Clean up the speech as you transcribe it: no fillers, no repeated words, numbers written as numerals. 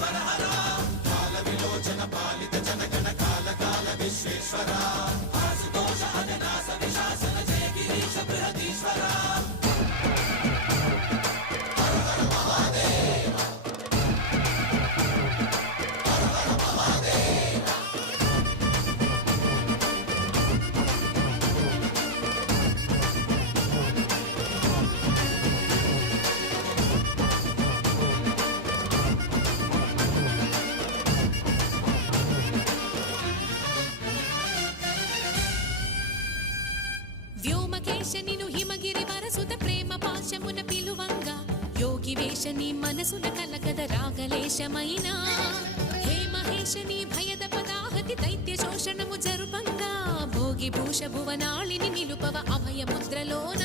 కాల విలోచన పాలిత జనగణ కాల కాల విశ్వేశ్వర ఆశుతోష అజనాశ విశాసన జయ గిరీశ బృహదీశ్వర వ్యోమకేశనిను హిమగిరి వరసుత ప్రేమ పాశమున పిలువంగా యోగి వేషని మనసున కలకద రాగలేశమైనా హే మహేశని భయద పదాహతి దైత్య శోషణము జరుపంగా భోగి భూష భువనాళిని నిలుపవ అభయ ముద్రలోన